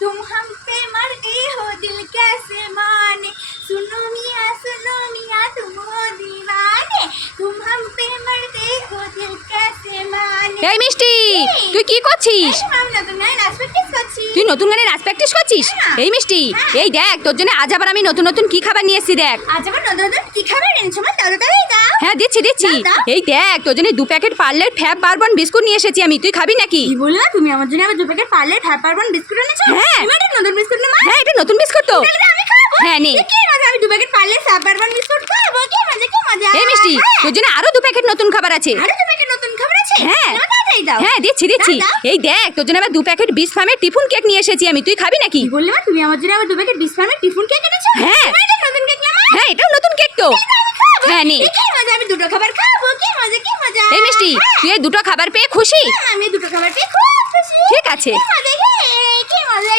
तुम हम पे मर गई हो, दिल कैसे माने? सुनो मिया सुनो मिया, तुम हो दीवाने। तुम हम पे मरते हो, दिल कैसे এই মিষ্টি তুই কি করছিস? তুই নতুন গানে নাচ প্র্যাকটিস করছিস? হ্যাঁ। এই মিষ্টি এই দেখ তোর জন্য আজ আবার আমি নতুন নতুন কি খাবার নিয়ে এসেছি দেখ। আজ আবার নতুন নতুন কি খাবার এনেছো? মা দাও হ্যাঁ দিচ্ছি দিচ্ছি। এই দেখ তোর জন্য দু প্যাকেট পার্লের ফ্যাব বারবন বিস্কুট নিয়ে এসেছি আমি। তুই খাবি নাকি? কি বললা? তুমি আমার জন্য আবার দু প্যাকেট পার্লের হ্যাঁ পারবন বিস্কুট এনেছো? হ্যাঁ। একটা নতুন বিস্কুট না হ্যাঁ এটা নতুন বিস্কুট তো। তাহলে আমি খাব। হ্যাঁ, নে। কি মজা আমি দু প্যাকেট পার্লের হ্যাঁ পারবন বিস্কুট খাব? কি মজা কি মজা। এই মিষ্টি হ্যাঁ। তোর জন্য আরও দু প্যাকেট নতুন খাবার আছে। আরও দু প্যাকেট নতুন খাবার আছে হ্যাঁ। হ্যাঁ দিচ্ছি দিচ্ছি। এই দেখ তোর জন্য আবার দু প্যাকেট বিশ ফার্মের টিফুন কেক নিয়ে এসেছি আমি। তুই খাবি নাকি? বললে তুমি আমার জন্য আবার দু প্যাকেট বিস্কুটের টিফিন কেক এনেছো? হ্যাঁ। নতুন কেক না হ্যাঁ এটাও নতুন কেক তো। হ্যাঁ নে। কি মজা আমি দুটো খাবার খাব? কি মজা কি মজা? এই মিষ্টি হ্যাঁ। তুই এই দুটো খাবার পেয়ে খুশি? আমি দুটো খাবার পেয়ে খুব খুশি। ঠিক আছে। কি মজা কি মজা